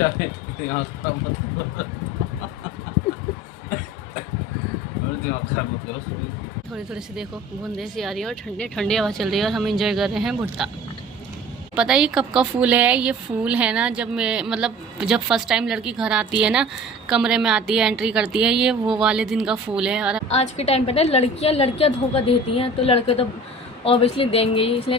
दिमाग खराब मत करो। थोड़ी थोड़ी सी देखो बूंदे सी आ रही है और ठंडी ठंडी हवा चल रही है और हम इंजॉय कर रहे हैं भुट्टा। पता है ये कब का फूल है? ये फूल है ना जब मैं मतलब जब फर्स्ट टाइम लड़की घर आती है ना, कमरे में आती है, एंट्री करती है, ये वो वाले दिन का फूल है। और आज के टाइम पे ना लड़कियां धोखा देती हैं, तो लड़के तो ऑब्वियसली देंगे ही, इसलिए।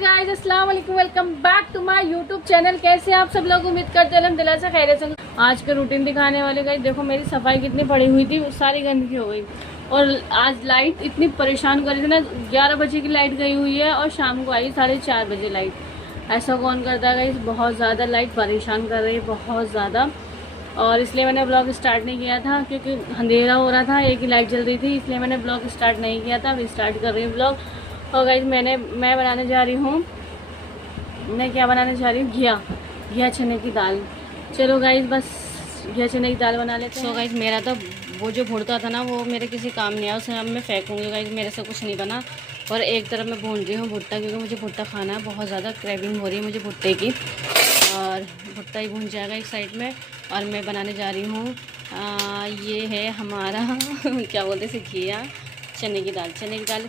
गाइस अस्सलाम वालेकुम, welcome back to my YouTube channel. कैसे आप सब लोग? उम्मीद करते हैं अल्हम्दुलिल्लाह से खैरियत से। आज का रूटीन दिखाने वाले गाइस, देखो मेरी सफाई कितनी पड़ी हुई थी, सारी गंदगी हो गई। और आज लाइट इतनी परेशान कर रही थी ना, 11 बजे की लाइट गई हुई है और शाम को आई 4:30 बजे लाइट। ऐसा कौन करता है गाइस? बहुत ज़्यादा लाइट परेशान कर रही है, बहुत ज़्यादा। और इसलिए मैंने ब्लॉग स्टार्ट नहीं किया था क्योंकि अंधेरा हो रहा था, एक ही लाइट जल रही थी, इसलिए मैंने ब्लॉग स्टार्ट नहीं किया था। अभी स्टार्ट कर रही हूँ ब्लॉग। और गाइस मैं बनाने जा रही हूँ, मैं क्या बनाने जा रही हूँ? घिया चने की दाल। चलो गाइस बस घिया चने की दाल बना लेते हैं। सो गाइस मेरा तो वो जो भुट्टा था ना, वो मेरे किसी काम नहीं आया, उसे अब मैं फेंकूँगी गाइस, मेरे से कुछ नहीं बना। और एक तरफ मैं भून रही हूँ भुट्टा, क्योंकि मुझे भुट्टा खाना है, बहुत ज़्यादा क्रेविंग हो रही है मुझे भुट्टे की। और भुट्टा ही भून जाएगा एक साइड में। और मैं बनाने जा रही हूँ ये है हमारा क्या बोलते हैं, घिया चने की दाल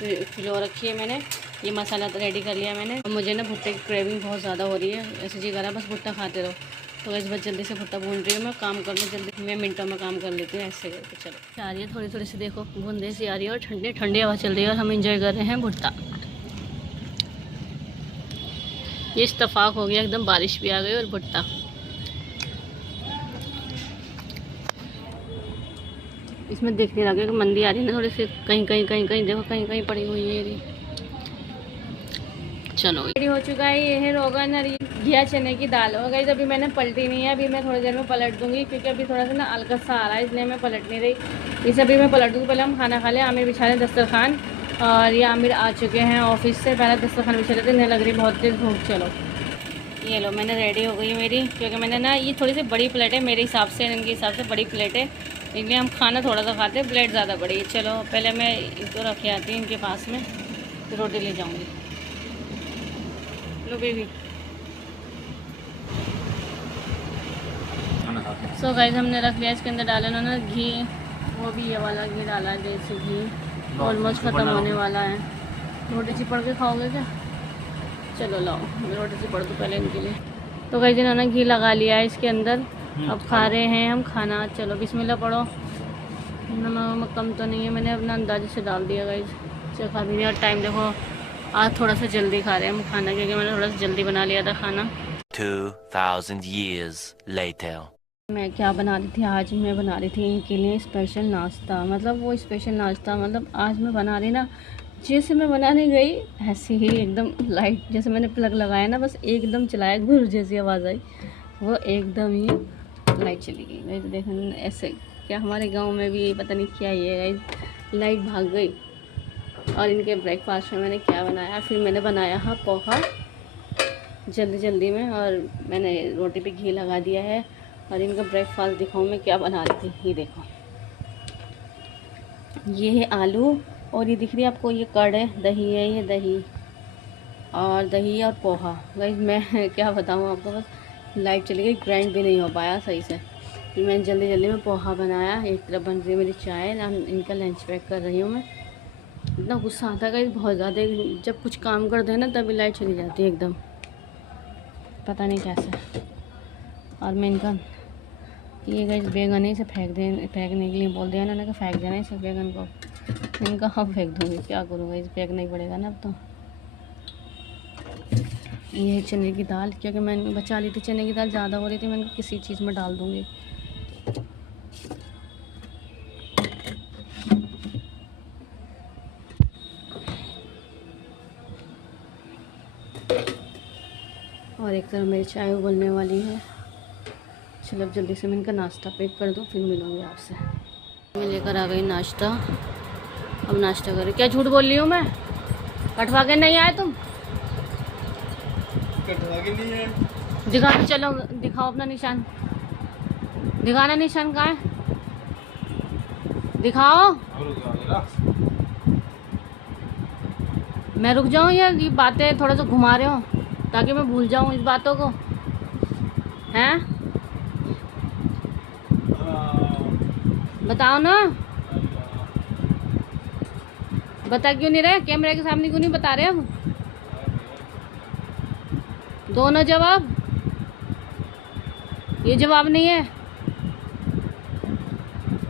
फिलो रखी है मैंने। ये मसाला तो रेडी कर लिया मैंने। मुझे ना भुट्टे की क्रेविंग बहुत ज़्यादा हो रही है, ऐसे जी करा बस भुट्टा खाते रहो। तो इस बस जल्दी से भुट्टा भून रही हूँ मैं, काम कर लूँ जल्दी, मैं मिनटों में काम कर लेती हूँ ऐसे करके। चलो आ रही है थोड़ी सी देखो बूंदे सी आ रही है और ठंडी ठंडी हवा चल रही है और हम इंजॉय कर रहे हैं भुट्टा। ये इत्तेफाक हो गया एकदम, बारिश भी आ गई और भुट्टा। इसमें देखने लगे कि मंदी आ रही है ना थोड़ी सी, कहीं देखो कहीं पड़ी हुई है ये। चलो रेडी हो चुका है, ये है रोगन और घिया चने की दाल। हो गई अभी मैंने पलटी नहीं है, अभी मैं थोड़ी देर में पलट दूंगी क्योंकि अभी थोड़ा सा ना अलकस सा आ रहा है, इसलिए मैं पलट नहीं रही। इसे अभी मैं पलट दूँगी। पहले हम खाना खा लें। आमिर बिछा लें दस्तरखान, और ये आमिर आ चुके हैं ऑफिस से, पहले दस्तरखान बिछा लेते, नहीं लग रही बहुत तेज़ भूख। चलो ये लो मैंने रेडी हो गई मेरी, क्योंकि मैंने ना ये थोड़ी सी बड़ी प्लेट है मेरे हिसाब से, इनके हिसाब से बड़ी प्लेट है, इसलिए हम खाना थोड़ा सा खाते हैं, प्लेट ज़्यादा बड़ी है। चलो पहले मैं इनको रख आती हूँ इनके पास में, फिर रोटी ले जाऊँगी। लो बेबी। सो गाइस हमने रख लिया, इसके अंदर डाला उन्होंने घी, वो भी ये वाला घी डाला है, देसी घी। ऑलमोस्ट ख़त्म होने वाला है। रोटी चिपड़ के खाओगे क्या? चलो लाओ मैं रोटी चिपड़ दूँ पहले इनके लिए। तो गाइस इन्होंने घी लगा लिया है इसके अंदर, अब खा रहे हैं हम खाना। चलो बिस्मिल्लाह पढ़ो। नमक कम तो नहीं है, मैंने अपना अंदाजे से डाल दिया गाइस। चलो खा भी नहीं। और टाइम देखो, आज थोड़ा सा जल्दी खा रहे हैं हम खाना, क्योंकि मैंने थोड़ा सा जल्दी बना लिया था खाना। 2000 years later. मैं क्या बना रही थी आज? मैं बना रही थी इनके लिए स्पेशल नाश्ता, मतलब वो स्पेशल नाश्ता, मतलब आज मैं बना रही ना, जैसे मैं बनाने गई ऐसे ही एकदम लाइट, जैसे मैंने प्लग लगाया ना, बस एकदम चलाया, घुर जैसी आवाज़ आई, वो एकदम ही लाइट चली गई। देखो ऐसे क्या हमारे गांव में भी पता नहीं क्या ही है, लाइट भाग गई। और इनके ब्रेकफास्ट में मैंने क्या बनाया, फिर मैंने बनाया है पोहा जल्दी में, और मैंने रोटी पे घी लगा दिया है। और इनका ब्रेकफास्ट दिखाऊँ मैं क्या बना रही थी, ये देखो, ये है आलू, और ये दिख रही है आपको, ये कर्ड है, दही है, ये दही और पोहा। गाइस मैं क्या बताऊँ आपको, बस लाइट चली गई, ग्राइंड भी नहीं हो पाया सही से। फिर मैंने जल्दी में पोहा बनाया। एक तरफ बन रही है मेरी चाय, इनका लंच पैक कर रही हूँ मैं। इतना गुस्सा आता है गाइस बहुत ज़्यादा, जब कुछ काम करते हैं ना तभी लाइट चली जाती है एकदम, पता नहीं कैसे। और मैं इनका ये गाइस बैगन है, इसे फेंकने के लिए बोल दिया ना कि फेंक देना इसे बैगन को। इनका हम फेंक दूँगी, क्या करूँगा, इसे फेंकना ही पड़ेगा ना अब तो। ये है चने की दाल, क्योंकि मैंने बचा ली थी चने की दाल, ज़्यादा हो रही थी, मैंने किसी चीज़ में डाल दूँगी। और एक तरफ मेरी चाय उबलने वाली है। चलो अब जल्दी से मैं इनका नाश्ता पैक कर दूँ, फिर मिलूँगी आपसे। मैं लेकर आ गई नाश्ता, अब नाश्ता करें। क्या झूठ बोल रही हूँ मैं? कटवा के नहीं आए तुम? कटवा के नहीं है। दिखा के चलो, दिखाओ अपना निशान, दिखाना निशान कहाँ है, दिखाओ। मैं रुक जाऊँ या ये बातें थोड़ा सा घुमा रहे हो ताकि मैं भूल जाऊँ इस बातों को? हैं बताओ ना, बता क्यों नहीं रहे? कैमरे के सामने क्यों नहीं बता रहे? अब दो ना जवाब, ये जवाब नहीं है।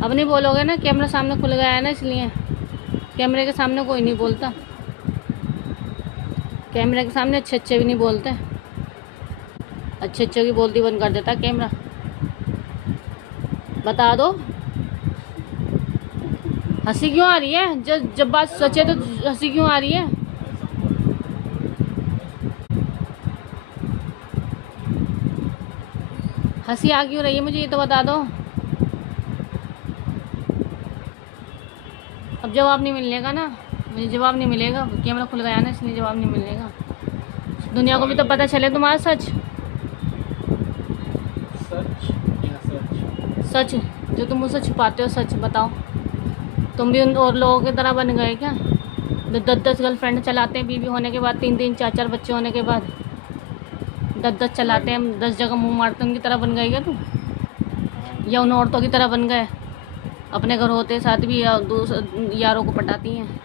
अब नहीं बोलोगे ना? कैमरा सामने खुल गया है ना, इसलिए कैमरे के सामने कोई नहीं बोलता। कैमरे के सामने अच्छे अच्छे भी नहीं बोलते, अच्छे अच्छे की बोलती बंद कर देता कैमरा। बता दो, हंसी क्यों आ रही है? जब बात सच है तो हंसी क्यों आ रही है? हंसी आ क्यों रही है? मुझे ये तो बता दो। अब जवाब नहीं मिलने का ना, मुझे जवाब नहीं मिलेगा। कैमरा खुल गया ना, इसलिए जवाब नहीं मिलेगा। दुनिया को भी तो पता चले तुम्हारा सच। सच जो तुम मुझसे छुपाते हो, सच बताओ। तुम भी उन और लोगों की तरह बन गए क्या? 10 गर्लफ्रेंड चलाते हैं बीवी होने के बाद, 3 4 बच्चे होने के बाद 10 चलाते हैं, 10 जगह मुंह मारते, उनकी तरह बन गए क्या तुम? या उन औरतों की तरह बन गए, अपने घर होते साथ भी यारों को पटाती हैं?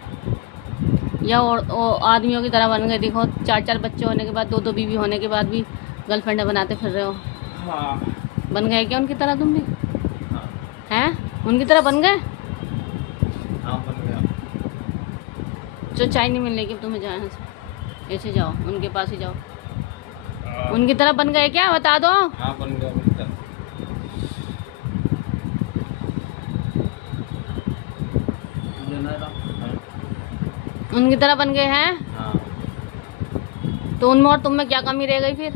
या और आदमियों की तरह बन गए? देखो 4 बच्चे होने के बाद, 2 बीवी होने के बाद भी गर्लफ्रेंड बनाते फिर रहे हो। हाँ। बन गए क्या उनकी तरह तुम भी? हाँ। हैं उनकी तरह बन गए? हाँ, बन गया। जो चाय नहीं मिलने की तुम्हें, जाए यहाँ से, ऐसे जाओ, उनके पास ही जाओ। हाँ। उनकी तरह बन गए क्या? बता दो। हाँ, बन गया मिलता। उनकी तरह बन गए हैं? हाँ। तो उनमें और तुम में क्या कमी रह गई फिर?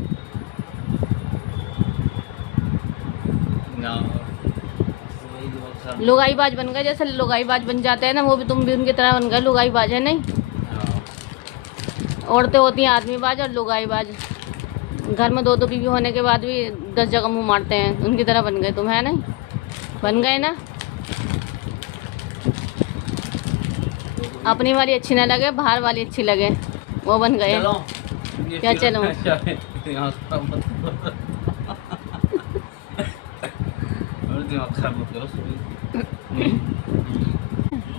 लुगाईबाज बन गए, जैसे लुगाईबाज बन जाते हैं ना, वो भी तुम भी उनकी तरह बन गए। लुगाईबाज है नहीं, औरतें होती हैं आदमीबाज और लुगाईबाज। घर में 2 बीवी होने के बाद भी 10 जगह मुंह मारते हैं, उनकी तरह बन गए तुम, है नहीं? बन गए ना? अपनी वाली अच्छी ना लगे, बाहर वाली अच्छी लगे, वो बन गए। क्या चलो?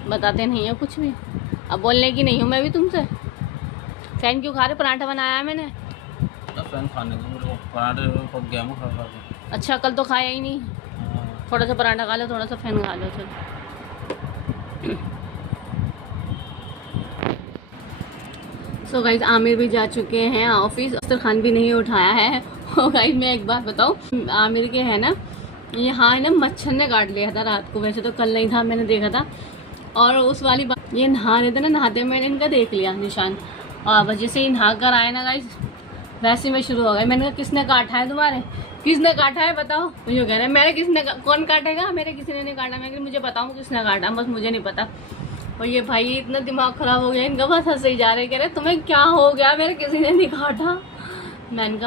बताते नहीं हो कुछ भी। अब बोलने की नहीं हूँ मैं भी तुमसे। फैन क्यों खा रहे? पराठा बनाया है मैंने। फैन खाने को मेरे को पराठे पक गया मैं खा। अच्छा, कल तो खाया ही नहीं। थोड़ा सा पराठा खा लो, थोड़ा सा फैन खा लो। चलो सो गाइस, आमिर भी जा चुके हैं ऑफिस, अख्तर खान भी नहीं उठाया है। और गाइस मैं एक बात बताऊँ, आमिर के है ना, यहाँ है ना, मच्छर ने काट लिया था रात को। वैसे तो कल नहीं था, मैंने देखा था। और उस वाली बात, ये नहा रहे थे ना, नहाते मैंने इनका देख लिया निशान, और वजह से ही नहा कर आए ना गाइस, वैसे में शुरू हो गए। मैंने कहा किसने काटा है तुम्हारे? किसने काटा है बताओ? मुझे कह रहे हैं मेरे कौन काटेगा? मेरे किसी ने नहीं काटा। मैं मुझे बताऊँ किसने काटा, बस मुझे नहीं पता। और ये भाई इतना दिमाग खराब हो गया इनका, बस हंसे ही जा रहे, कह रहे तुम्हें क्या हो गया, मेरे किसी ने नहीं काटा। मैंने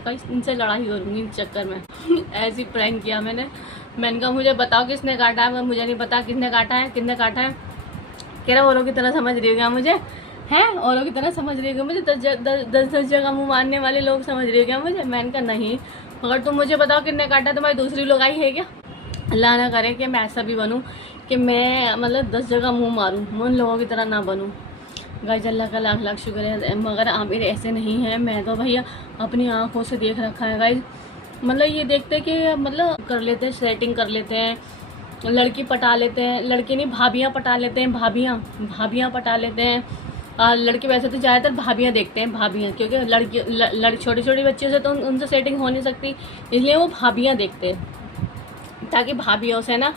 कहा इनसे लड़ाई करूँगी इस चक्कर में। ऐसी प्रैंक किया मैंने कहा मुझे बताओ किसने काटा है? मुझे नहीं पता किसने काटा है, किसने काटा है। कह रहा औरों की तरह समझ रही हो क्या मुझे? हैं औरों की तरह समझ रही हो क्या मुझे? 10 जगह मुँह मारने वाले लोग समझ रही हो क्या मुझे? मैंने कहा नहीं, अगर तुम मुझे बताओ किसने काटा, तुम्हारी दूसरी लोग आई है क्या? अल्लाह ना करे कि मैं ऐसा भी बनूं कि मैं मतलब 10 जगह मुंह मारूं, मैं उन लोगों की तरह ना बनूं। गाइस अल्लाह का लाख लाख शुक्र है, मगर आमिर ऐसे नहीं है। मैं तो भैया अपनी आंखों से देख रखा है गाइस। मतलब ये देखते कि मतलब कर लेते हैं, सेटिंग कर लेते हैं, लड़की पटा लेते हैं, लड़की नहीं भाभियाँ पटा लेते हैं, भाभियाँ पटा लेते हैं। लड़के वैसे तो ज़्यादातर भाभियाँ देखते हैं, भाभियाँ, क्योंकि लड़की छोटी छोटी बच्चियों से तो उनसे सेटिंग हो नहीं सकती, इसलिए वो भाभियाँ देखते हैं, ताकि भाभियों से ना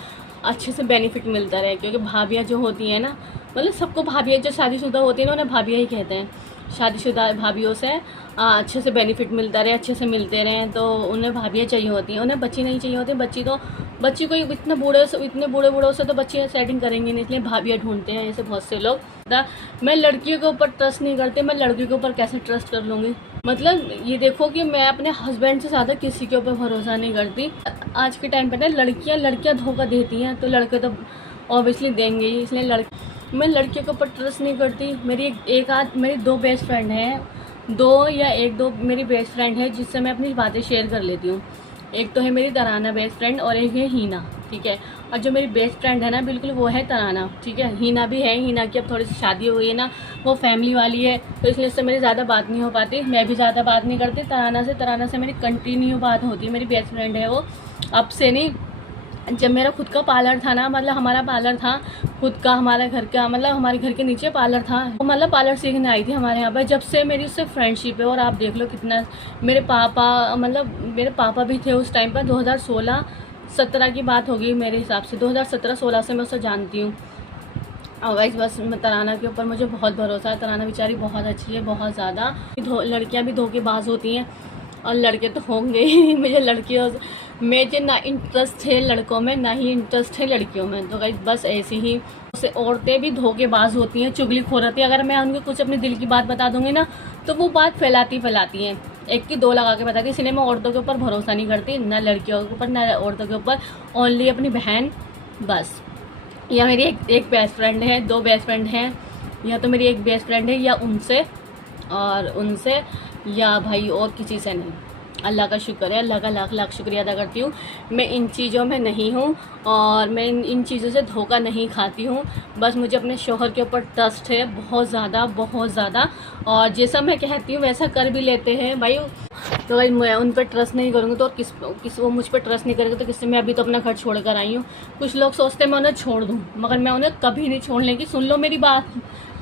अच्छे से बेनिफिट मिलता रहे। क्योंकि भाभियाँ जो होती हैं ना, मतलब सबको भाभियाँ जो शादीशुदा होती हैं ना, उन्हें भाभियाँ ही कहते हैं। शादीशुदा भाभियों से अच्छे से बेनिफिट मिलता रहे, अच्छे से मिलते रहें, तो उन्हें भाभियाँ चाहिए होती हैं, उन्हें बच्ची नहीं चाहिए होती। बच्ची को इतने बूढ़े बूढ़ों से तो बच्ची सेटिंग करेंगे नहीं, इसलिए भाभियाँ ढूंढते हैं ऐसे बहुत से लोग। मैं लड़कियों के ऊपर ट्रस्ट नहीं करती, मैं लड़कियों के ऊपर कैसे ट्रस्ट कर लूँगी? मतलब ये देखो कि मैं अपने हस्बैंड से ज़्यादा किसी के ऊपर भरोसा नहीं करती। आज के टाइम पर ना लड़कियाँ धोखा देती हैं, तो लड़के तो ऑब्वियसली देंगे ही, इसलिए मैं लड़कियों के ऊपर ट्रस्ट नहीं करती। मेरी मेरी 2 बेस्ट फ्रेंड हैं, 2 या 1-2 मेरी बेस्ट फ्रेंड है जिससे मैं अपनी बातें शेयर कर लेती हूँ। एक तो है मेरी तराना बेस्ट फ्रेंड और एक है हीना, ठीक है। और जो मेरी बेस्ट फ्रेंड है ना बिल्कुल वो है तराना, ठीक है। हीना भी है, हीना की अब थोड़ी सी शादी हो गई है ना, वो फैमिली वाली है, तो इसलिए उससे मेरी ज़्यादा बात नहीं हो पाती। मैं भी ज़्यादा बात नहीं करती तराना से मेरी कंटिन्यू बात होती है। मेरी बेस्ट फ्रेंड है वो, अब से नहीं, जब मेरा खुद का पार्लर था ना, मतलब हमारा पार्लर था खुद का, हमारे घर का, मतलब हमारे घर के नीचे पार्लर था, मतलब पार्लर सीखने आई थी हमारे यहाँ पर। जब से मेरी उससे फ्रेंडशिप है, और आप देख लो कितना, मेरे पापा भी थे उस टाइम पर। 2016-17 की बात होगी मेरे हिसाब से, 2017-16 से मैं उससे जानती हूँ। और गाइस बस तराना के ऊपर मुझे बहुत भरोसा है। तराना बेचारी बहुत अच्छी है, बहुत ज़्यादा। लड़कियाँ भी धोखेबाज होती हैं और लड़के तो होंगे ही। मुझे ना इंटरेस्ट है लड़कों में, ना ही इंटरेस्ट है लड़कियों में। तो गाइस बस ऐसी ही औरतें भी धोखेबाज होती हैं, चुगलीखोर होती हैं। अगर मैं उनको कुछ अपने दिल की बात बता दूंगी ना, तो वो बात फैलाती हैं, एक की 2 लगा के बताती। इसलिए मैं औरतों के ऊपर भरोसा नहीं करती, ना लड़कियों के ऊपर ना औरतों के ऊपर, ओनली अपनी बहन बस। या मेरी एक बेस्ट फ्रेंड है, 2 बेस्ट फ्रेंड हैं, या तो मेरी एक बेस्ट फ्रेंड है या उनसे या भाई और किसी से नहीं। अल्लाह का शुक्र है, अल्लाह का लाख लाख शुक्रिया अदा करती हूँ। मैं इन चीज़ों में नहीं हूँ और मैं इन चीज़ों से धोखा नहीं खाती हूँ। बस मुझे अपने शौहर के ऊपर ट्रस्ट है, बहुत ज़्यादा, और जैसा मैं कहती हूँ वैसा कर भी लेते हैं भाई। तो भाई मैं उन पर ट्रस्ट नहीं करूँगी तो किस वो मुझ पर ट्रस्ट नहीं करेंगे तो किससे। मैं अभी तो अपना घर छोड़ कर आई हूँ। कुछ लोग सोचते हैं मैं उन्हें छोड़ दूँ, मगर मैं उन्हें कभी नहीं छोड़ने की। सुन लो मेरी बात,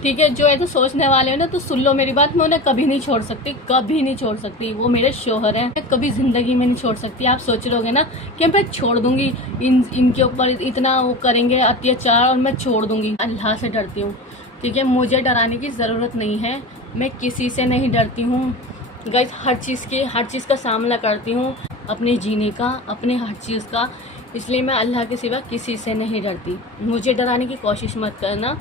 ठीक है। जो है तो सोचने वाले हो ना, तो सुन लो मेरी बात। मैं उन्हें कभी नहीं छोड़ सकती, कभी नहीं छोड़ सकती। वो मेरे शौहर हैं, मैं कभी ज़िंदगी में नहीं छोड़ सकती। आप सोच रहे होगे ना कि मैं छोड़ दूँगी, इनके ऊपर इतना वो करेंगे अत्याचार और मैं छोड़ दूँगी। अल्लाह से डरती हूँ, ठीक है। मुझे डराने की ज़रूरत नहीं है, मैं किसी से नहीं डरती हूँ गाइस। हर चीज़ का सामना करती हूँ, अपने जीने का, अपने हर चीज़ का। इसलिए मैं अल्लाह के सिवा किसी से नहीं डरती। मुझे डराने की कोशिश मत करना,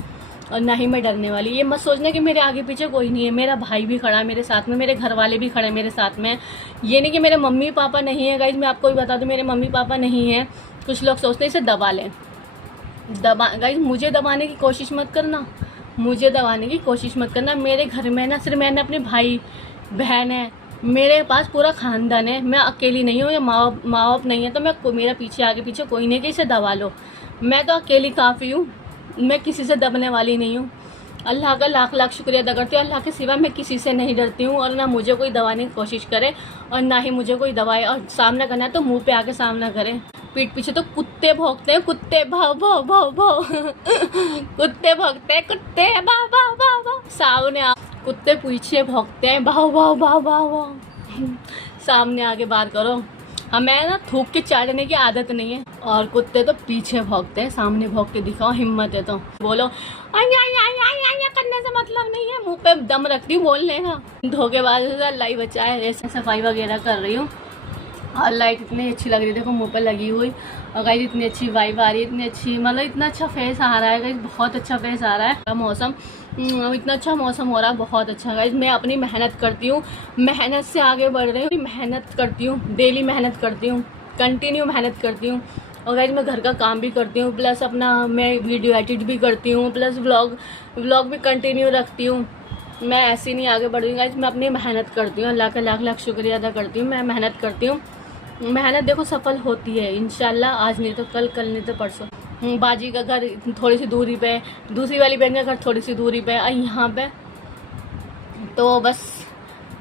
और ना ही मैं डरने वाली। ये मत सोचना कि मेरे आगे पीछे कोई नहीं है। मेरा भाई भी खड़ा है मेरे साथ में, मेरे घर वाले भी खड़े मेरे साथ में। ये नहीं कि मेरे मम्मी पापा नहीं है गाइज, मैं आपको भी बता दूं मेरे मम्मी पापा नहीं है। कुछ लोग सोचते हैं इसे दबा लें, गाइज मुझे दबाने की कोशिश मत करना, मेरे घर में ना सिर्फ मैंने अपने भाई बहन है, मेरे पास पूरा खानदान है। मैं अकेली नहीं हूँ, या माँ बाप नहीं है, तो मेरा पीछे आगे पीछे कोई नहीं कि इसे दबा लो। मैं तो अकेली काफ़ी हूँ, मैं किसी से दबने वाली नहीं हूँ। अल्लाह का लाख लाख शुक्रिया अदा करती हूँ। अल्लाह के सिवा मैं किसी से नहीं डरती हूँ, और ना मुझे कोई दबाने की कोशिश करे और ना ही मुझे कोई दबाए। और सामना करना है तो मुंह पे आके सामना करे। पीठ पीछे तो कुत्ते भौंकते हैं, कुत्ते भाव भाव भाव भाव कुत्ते भौंकते हैं, कुत्ते भाव भाव भाव भाव। सामने कुत्ते पीछे भौंकते हैं, भाव भाव भाव भाव भाव। सामने आके बात करो। हमें ना थूक के चाटने की आदत नहीं है, और कुत्ते तो पीछे भौंकते हैं। सामने भौंक के दिखाओ, हिम्मत है तो बोलो। आया करने से मतलब नहीं है, मुंह पे दम रखती हूँ बोलने का। धोखेबाज से अल्लाह ही बचाए। ऐसे सफाई वगैरह कर रही हूँ, और लाइट इतनी अच्छी लग रही है, देखो मुँह पर लगी हुई। और गाइस इतनी अच्छी वाइब आ रही है, इतनी अच्छी, मतलब इतना अच्छा फेस आ रहा है गाइस, बहुत अच्छा फेस आ रहा है। मौसम इतना अच्छा मौसम हो रहा है, बहुत अच्छा गाइस। मैं अपनी मेहनत करती हूँ, मेहनत से आगे बढ़ रही हूँ, मेहनत करती हूँ, डेली मेहनत करती हूँ, कंटिन्यू मेहनत करती हूँ। और गाइस मैं घर का काम भी करती हूँ, प्लस अपना मैं वीडियो एडिट भी करती हूँ, प्लस व्लॉग भी कंटिन्यू रखती हूँ। मैं ऐसे नहीं आगे बढ़ रही हूँ गाइस, मैं अपनी मेहनत करती हूँ। अल्लाह का लाख लाख शुक्रिया अदा करती हूँ। मैं मेहनत करती हूँ, मेहनत देखो सफल होती है इंशाल्लाह। आज नहीं तो कल नहीं तो परसों। बाजी का घर थोड़ी सी दूरी पे, दूसरी वाली बहन का घर थोड़ी सी दूरी पे, यहाँ पे तो बस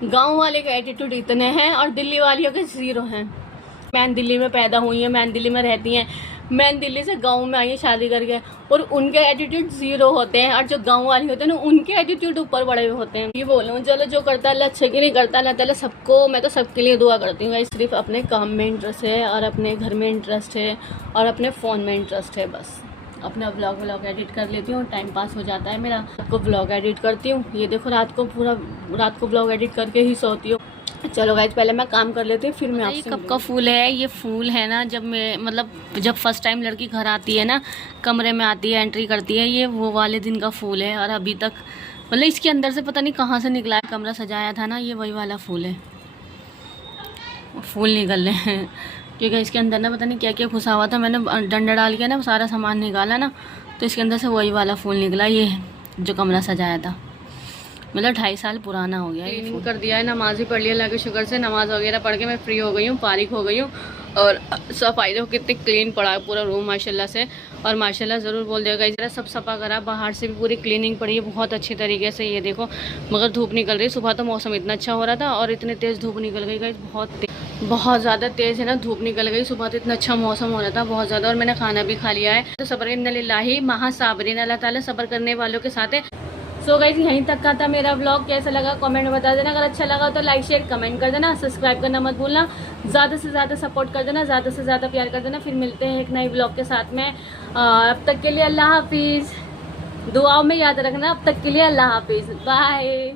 गांव वाले के एटीट्यूड इतने हैं और दिल्ली वालियों के 0 हैं। मैं दिल्ली में पैदा हुई है, मैं दिल्ली में रहती हैं, मैं दिल्ली से गांव में आई है शादी करके, और उनके एटीट्यूड 0 होते हैं, और जो गांव वाले होते हैं ना उनके एटीट्यूड ऊपर बड़े होते हैं। ये बोलूँ चलो, जो करता है अल्लाह अच्छे की नहीं करता अल्लाह ताला सबको। मैं तो सबके लिए दुआ करती हूँ। सिर्फ अपने काम में इंटरेस्ट है, और अपने घर में इंटरेस्ट है, और अपने फ़ोन में इंटरेस्ट है। बस अपना व्लॉग एडिट कर लेती हूँ, टाइम पास हो जाता है मेरा। रात को व्लॉग एडिट करती हूँ, ये देखो रात को व्लॉग एडिट करके ही सोती हूँ। चलो गाइज पहले मैं काम कर लेती हूँ, फिर मैं आपसे। कब का फूल है ये? फूल है ना जब फर्स्ट टाइम लड़की घर आती है ना, कमरे में आती है, एंट्री करती है, ये वो वाले दिन का फूल है। और अभी तक मतलब इसके अंदर से पता नहीं कहाँ से निकला है। कमरा सजाया था ना, ये वही वाला फूल है। फूल निकल रहे हैं क्योंकि इसके अंदर ना पता नहीं क्या क्या घुसा हुआ था। मैंने डंडा डाल के ना सारा सामान निकाला ना, तो इसके अंदर से वही वाला फूल निकला, ये जो कमरा सजाया था, मतलब 2.5 साल पुराना हो गया। क्लीनिंग कर दिया है, नमाज भी पढ़ लिया अल्लाह के शुक्र से। नमाज वगैरह पढ़ के मैं फ्री हो गई हूँ, फारिग हो गई हूँ। और सफाई देखो कितनी क्लीन पड़ा है पूरा रूम माशाल्लाह से। और माशाल्लाह ज़रूर बोल देगा जरा सब सफ़ा करा, बाहर से भी पूरी क्लीनिंग पड़ी है बहुत अच्छी तरीके से। ये देखो, मगर धूप निकल रही, सुबह तो मौसम इतना अच्छा हो रहा था और इतनी तेज़ धूप निकल गई गाइस, बहुत ज़्यादा तेज़ है ना धूप निकल गई। सुबह तो इतना अच्छा मौसम हो रहा था बहुत ज़्यादा। और मैंने खाना भी खा लिया है। तो सब्र इन्नलिल्लाहि महा साबरीन, अल्लाह ताला सब्र करने वालों के साथ है। सो गाइस यहीं तक का था मेरा व्लॉग, कैसा लगा कमेंट में बता देना। अगर अच्छा लगा तो लाइक शेयर कमेंट कर देना, सब्सक्राइब करना मत भूलना, ज़्यादा से ज़्यादा सपोर्ट कर देना, ज़्यादा से ज़्यादा प्यार कर देना। फिर मिलते हैं एक नई व्लॉग के साथ में। अब तक के लिए अल्लाह हाफिज़, दुआओं में याद रखना। अब तक के लिए अल्लाह हाफिज़, बाय।